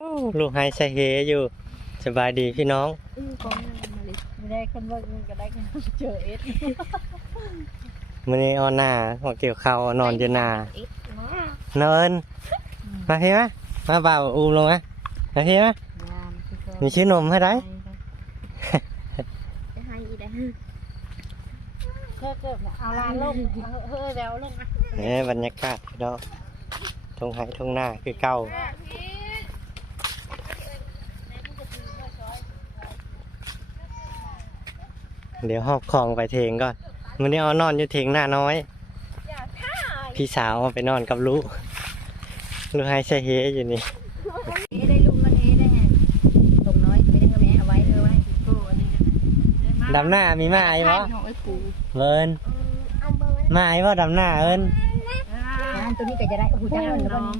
โอ้ลูกไฮใส่เฮอยู่ สบายดีพี่น้องอือของนางมาเลยไม่ได้คนว่ามันก็ได้กันเจอเอสมื้อนี้ออนหน้าหัวเกี่ยวข้าวนอนอยู่หน้าเอสนะนอนมาพี่มะมาบ่าวอูมลงมะมาพี่มะยามคือเขามีชื่อนมให้ได้จะให้อีได้เกิดเกิดเอาลานลงเฮ้ยแล้วลงอะนี่บรรยากาศพี่น้องทงไห้ทงหน้าคือเก่า เดี๋ยวหอบของไปเทงก่อนมื้อนี้เอานอนอยู่เทงหน้าน้อยอพี่สาวเอาไปนอนกับลูกลูกไฮใส่เฮอยู่นี่ดำหน้ามีมาไอ้บ่เวิร์นมาไอ้บ่ดำหน้าเอิ้นงานตัวนี้ก็จะได้โอ้โหจ้าน้อง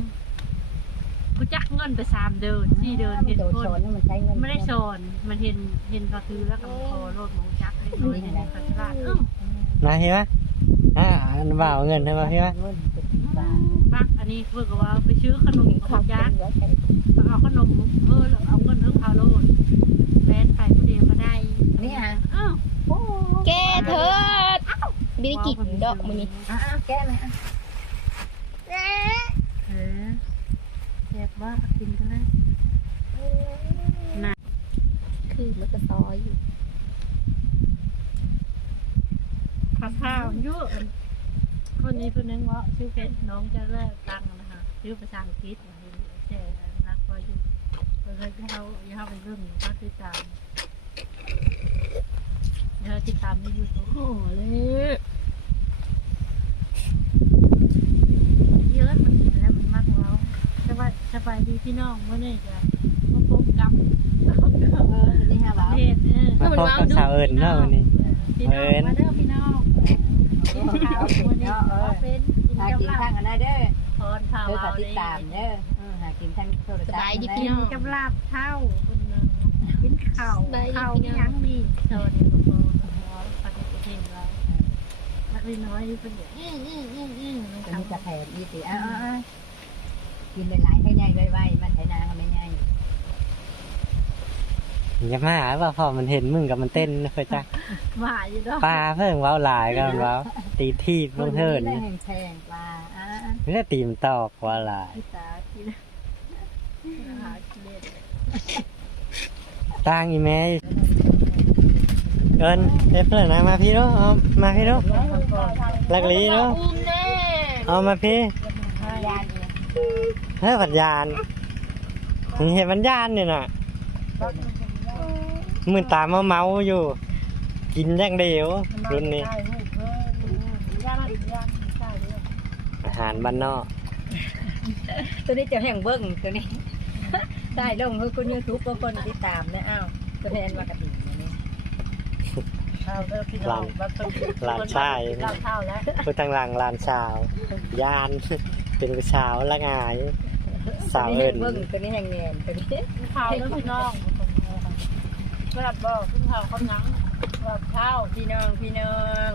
กูจักเงินไปสามเดินสี่เดินเห็นโดนคนสอนมันใช้เงินไม่ได้สอนมันเห็นเห็นก็คือแล้วก็คอโลดหมูจักให้น้อยในสัตว์ราชอื้อมาพี่มะอ่าอันบ่าวเอาเงินให้มาพี่มะเงินเจ็ดสิบบาทปักอันนี้เพื่อกับว่าไปซื้อขนมขขออบคุยักณษ์เยอะใช่เอาขนมเออแล้วเอาเงินเอิ้งเอาโลดแลนไปผู้เดียวก็ได้นี่ฮะอ้าวแกเถิดบิกินดอกมือนี้อะแก้ไหมเออแซ่บ ว่ากินกันเลยคือมันจะซอยอยู่ข้าวข้าวเยอะคนนี้คนนึงว่าชื่อเพชรน้องจะเลิกตังค์นะคะชื่อภาษาอังกฤษแช่นักว่าอยู่เพื่อให้เขาให้เขาไปเรื่องเขาติดตามเดี๋ยวติดตามในยูทูบโอ้เลย เยอะมันเห็นแล้วมันมากแล้วส บายสบายดีพี่น้องเมื่อนี้จะมาพบกับเออนี่ฮะปบ่าระวเทศเออมาพบกับสาวเอิญเนาะวันนี้พี่น้องมาเด้อพี่น้องกินข้าววันนี้ขอเป็นกินหากับกินลาข้างบกันได้เด้อพรข่าวเธอเอาติดเลยตามเด้อหากินทั้งโทรศัพท์กินกับลาบเท่าคนหนึ่งกินข้าวข้าวยังดีสวัสดีพ่อพ่อปฏิเทศเรานักเรียนน้อยเป็นอย่างอื้ออื้ออื้ออื้อจะมีกาแฟอีสิอ้าว กินหลายๆให้ใหญ่ไวๆมันไถนาก็ไม่ใหญ่อย่ามาหาว่าพอมันเห็นมึงกับมันเต้นนะเพื่อจ้ะว่าอยู่ด้วยปลาเพิ่งเว้าหลายกันเว้าตีทีบลงเทินแห่งแทงปลาอ่าไม่ได้ตีมนตอกว่าหลายพี่ตากินอาหารเด็ดตั้งอีแม่เอิญเอฟเลยนะมาพี่เนาะเอามาพี่เนาะลักลีเนาะอุ้มแน่เอามาพี่ ยานเนี่ยเฮ้ยผัดยานนี่เห็นมันยานเนี่ยน่ะมือตามมาเมาอยู่ กินอย่างเดียวรุ่นนี้ อาหารบ้านนอก ตัวนี้จะแห่งเบิ้งตัวนี้ได้ลงเพื่อคนยูทูบก็คนติดตามนะอ้าวตัวนี้อันมากระดิ่งนี่ข้าวเด้อพี่น้องมาเป็นหลานชายข้าวข้าวแล้วผู้ทางหลังลานสาว ยาน เป็นผู้สาวละงาย สาวเอิญเบิ้งตัวนี้แห่งเงียนตัวนี้ข้าวเด้อพี่น้องกระดับบอกขึ้นข้าวข้าวหนังกระดับข้าวพี่น้องพี่น้อง